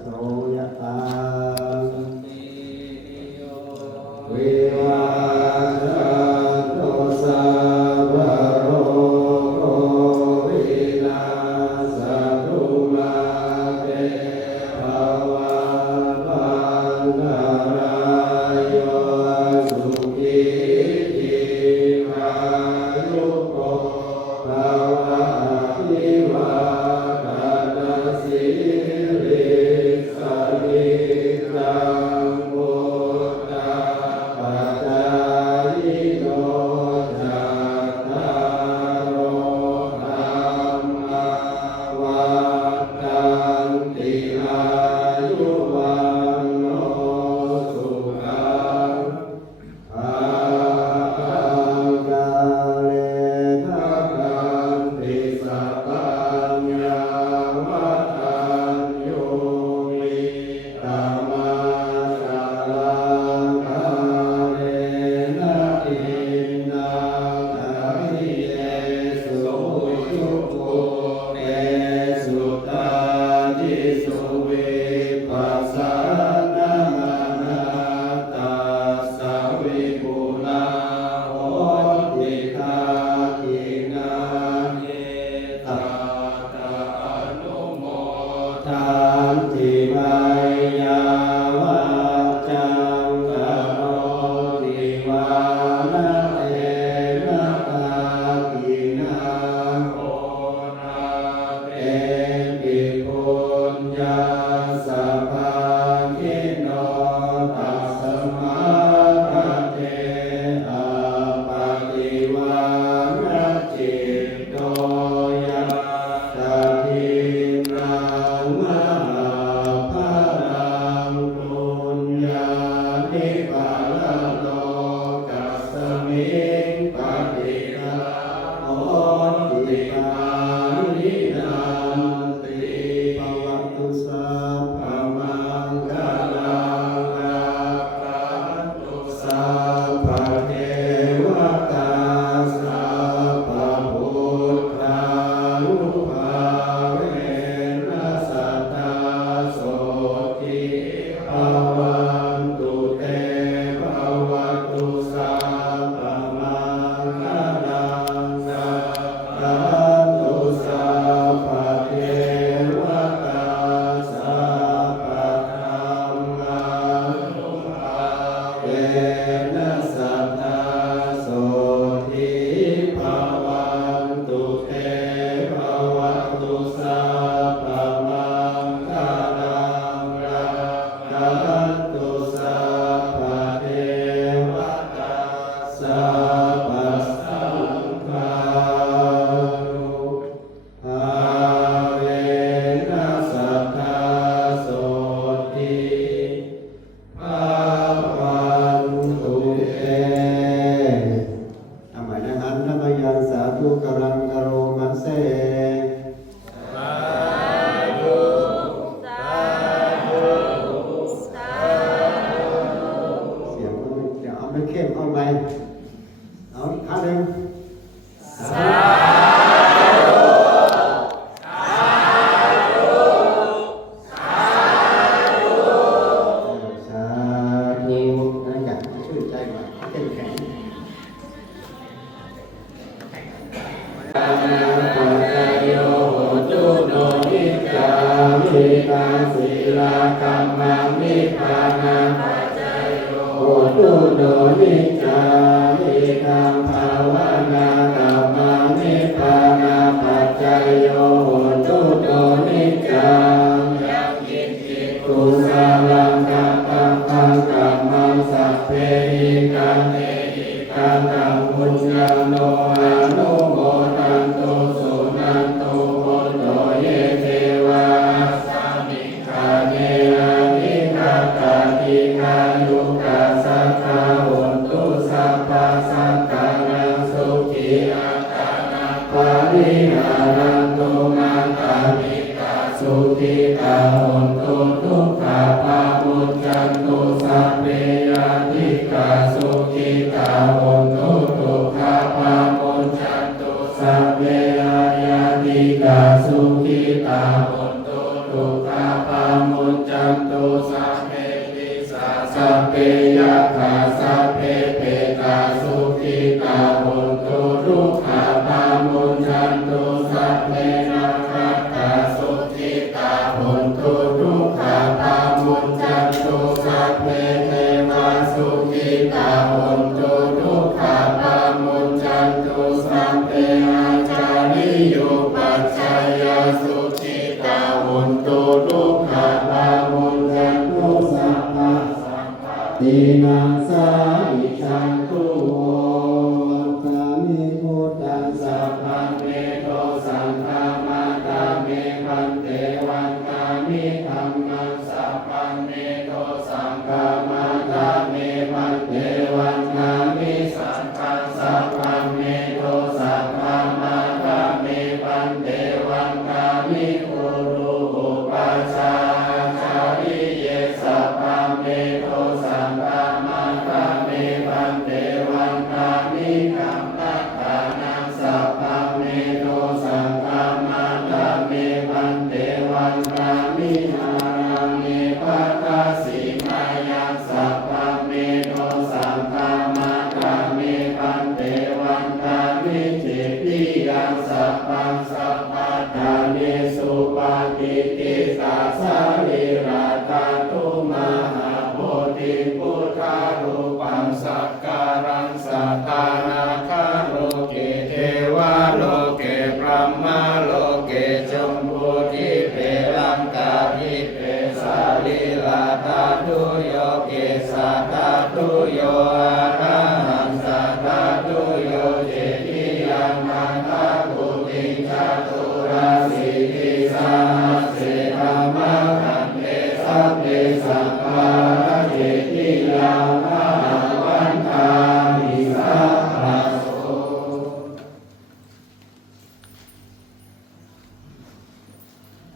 โสยะถาวิวัชชันตุสัพพะโรโควินาศตุมาเตภวัตวันตรายโยสุขีทีฆายุโกภวะอภิวาทนาสิริสนิจังพุทธปัจจายโนจัตตารโอธรรมาวัฏฏันติอายุวันโนสุขังภาลังกาเลนะคันติสัพพัญญาวัฏฏันโยนิธัมมาสารังคาเรนะอินังอริเยสุชุโกเตสุตาทิสุวิปัสสนามานาตาสาวิปุลาโหติทาทินาเยตาตาอนุโมทันติมายาวาจังกโรติวานะเตนะตาทินาโอนาเตปิปุญญาสัพพะคิโนตัสสมาคะเตอะปะติวานะจิตโตยะตถิรังมหาภาลังปุญญานิปาลโลกัสสมิงปฏิฆาโหติปานินันติภวัตุสัพพมังคลังรักขันตุสัพพเทวตาสัพพพุทธานุภาเวนัสสัทธาโสติภวันตุเตภวัตุสัพพมังคลังสัพพตุสัพพเทวตาสัพพธรรมานุภาเวนัสสัทธาโสติภวันตุเตภวัตุสัพพมังคลังรักขันตุสัพพเทวตาสัพพสังฆานุภาเวนัสสัทธาโสติภวันตุเตทำไมนะครับนามยังสาธุกรังกโรมัสเสเสียงก็ไม่เดี๋ยวเอาไม่เข้มเอาไปเอาอีกครั้งหนึ่งสาธุนะอยากจะชื่นใจหน่อยเข้มแข็งปัจจโยโหตุโนนิจามิตังศีลาคัมมังนิพพานังปัจจโยโหตุโนนิจามิตังภาวนาคัมมังนิพพานาปัจจโยโหตุโนนิจายัมยิติตุสาลังกัปปังปังกัมมังสัพเพหิกังเอหิกังกังปุญญโนอนุโมทันตุสุนันตุพุทโธเยเทวาสามิคาเนอานิคาตาติคายุกัสสะทาหุนตุสัพพะสังฆานังสุขีอัตตานังปาริหารันตุมังคามิกาสุติตาหุนตุทุกขาปาปุจจันตุสัพเพยาติกาสุขิตาหุนตุทุกขาปาปุจจันตุสัพเพยายาติกาสุขิตาหุนตุทุกขาปาปุจจั นะคัตตาสุขิตาหุนตุทุกขปามุจจันตุสัพเพเทวาสุขิตาหุนตุทุกขปามุจจันตุสัพเพอาจาริโยปัจจายสุขิตาหุนตุทุกขปามุจจันตุสัพพะตินังสาอิจันตุโอตามิพุทธัสสะภังเมโตสังฆามาตาเมพันเตวันกามิธัมมังสัพพังเมโตสังฆามาตาเมพันเตวันกามิสังฆังสัพพังเมโตสังฆามาตาเมพันเตวันกามิอุรุอุปัชฌาจาริเยสัพพังเมโตสังฆามาตาเมพันเตวันกามิกัมมัฏฐานังสัพพังเมโตสังฆามาตาเมพันเตวันกามิอารังเมปัตตาสีมายังสัพพังเมโตสังฆามาตาเมพันเตวันกามิเจติยังสัพพังสัพพะทานิสุปาติติสาสาริราตาตุมหาโพธิพุทธารูปังสักการังสัทธานาคาโลเกเทวาโลเกพรหมาโลเกจมพูทิเปลังกาทิเปสาลิลาตาตุโยเกสาตาตุโยอาระหังสัตตาตุโยเจติยังมันตาภูติจตุราสีติสาเสธรรมะขันเตสัพเพสัพพะเจติยัง